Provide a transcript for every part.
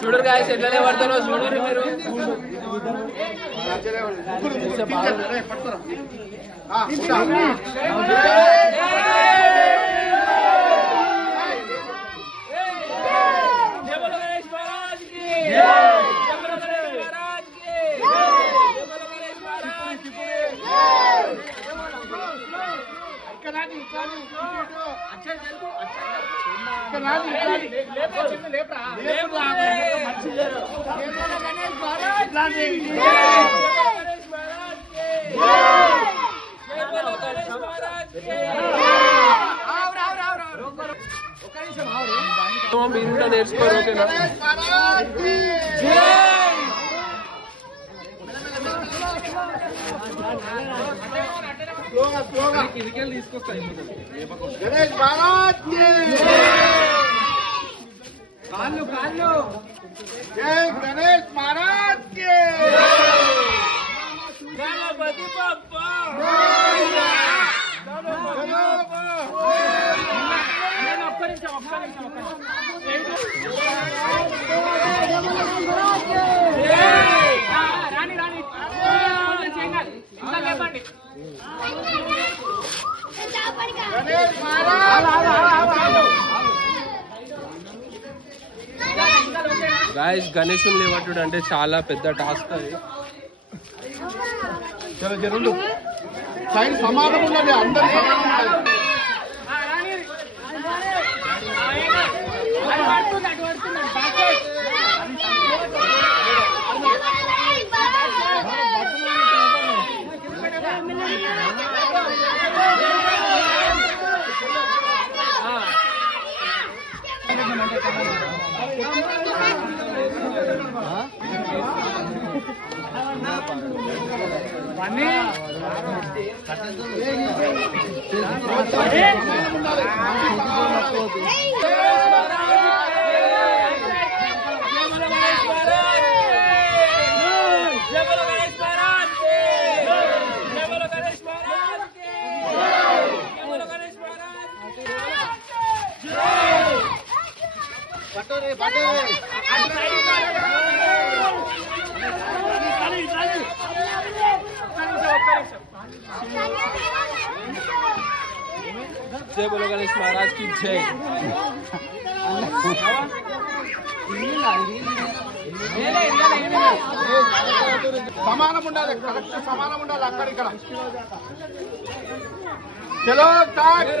చూడరు గాయస్ ఎట్లనే పడతారో చూడరు మీరు. మీరు కూడా నేర్చుకోరు. ఓకేనా? గణేష్ మహారాజ్ కి కాళ్ళు కాళ్ళు జై గణేష్ మహారాజ్ కి గణపతి బప్పా రాణి రాణి చెప్పండి. గాయస్ గణేశుని లేవట్టుడు అంటే చాలా పెద్ద టాస్క్ అది. చలో జరుండు సైడ్ సమానం ఉన్నది, అందరు సమానం ఉండాలి. जय बोलो गणेश महाराज की जय. సమానం ఉండాలి, కరెక్ట్ సమానం ఉండాలి అక్కడ ఇక్కడ. చలో స్టార్ట్.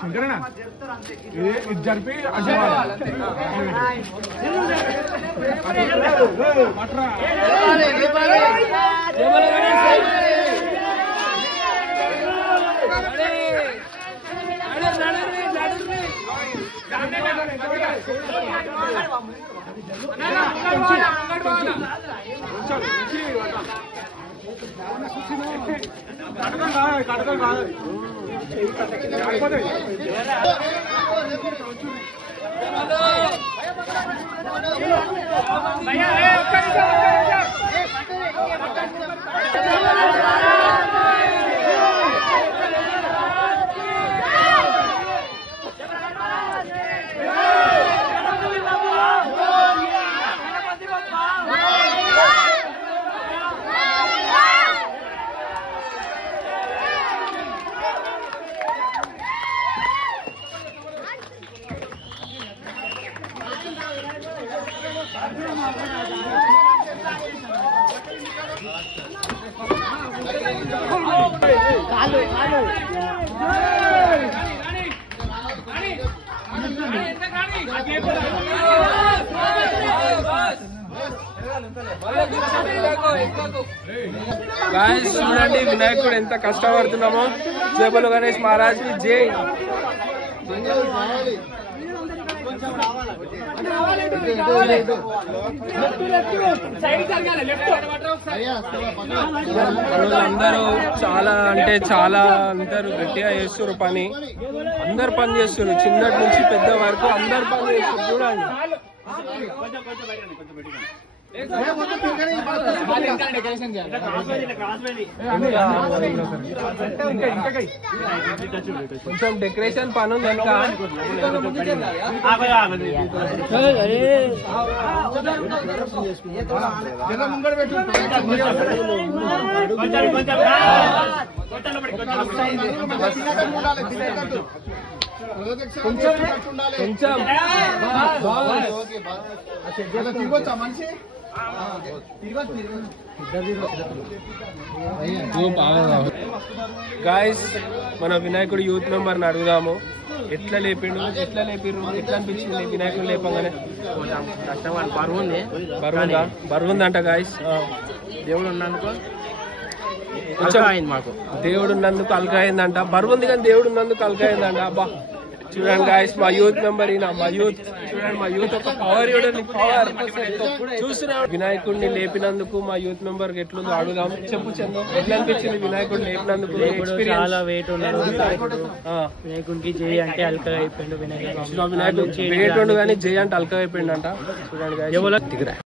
శంకరణ ఇది జరిపి కడకం కాదు గాయస్ చూడండి వినాయకుడు ఎంత కష్టపడుతున్నామో. చేపలు గణేష్ మహారాజ్ కి జై. అందరూ చాలా అంటే చాలా అందరూ గట్టిగా చేస్తున్నారు పని. అందరు పని చేస్తున్నారు, చిన్నటి నుంచి పెద్ద వరకు అందరు పని చేస్తున్నారు. చూడండి కొంచెం డెకరేషన్ పని ఉంది ఇంకా. గాయస్ మన వినాయకుడు యూత్ మెంబర్ని అడుగుదాము, ఎట్లా లేపిండు, ఎట్లా లేపిర్రు, ఎట్లా అనిపించింది వినాయకుడు లేపంగానే? బరువుందంట గాయస్. దేవుడు ఉన్నందుకు మాకు దేవుడు ఉన్నందుకు అలకాయిందంట. బరువు ఉంది కానీ దేవుడు ఉన్నందుకు అలకాయిందంట. అబ్బా చూడండి గాయస్, మా యూత్ మెంబర్ ఈయన. మా యూత్ చూడండి, మా యూత్ ఒక పవర్ పవర్ చూస్తున్నాం. వినాయకుడిని లేపినందుకు మా యూత్ మెంబర్ ఎట్లుందో అడుగుదాం. చెప్పు చందు, ఎట్లా అనిపించింది వినాయకుడిని లేపినందుకు? చాలా వెయిట్ ఉన్నాడు వినాయకుడికి. జై అంటే అల్కగా అయిపోయిండు వినాయకుడు. వినాయకుడు వెయిట్ ఉండు కానీ జై అంటే అల్కగా అయిపోయిండు అంట. చూడండి గాయస్.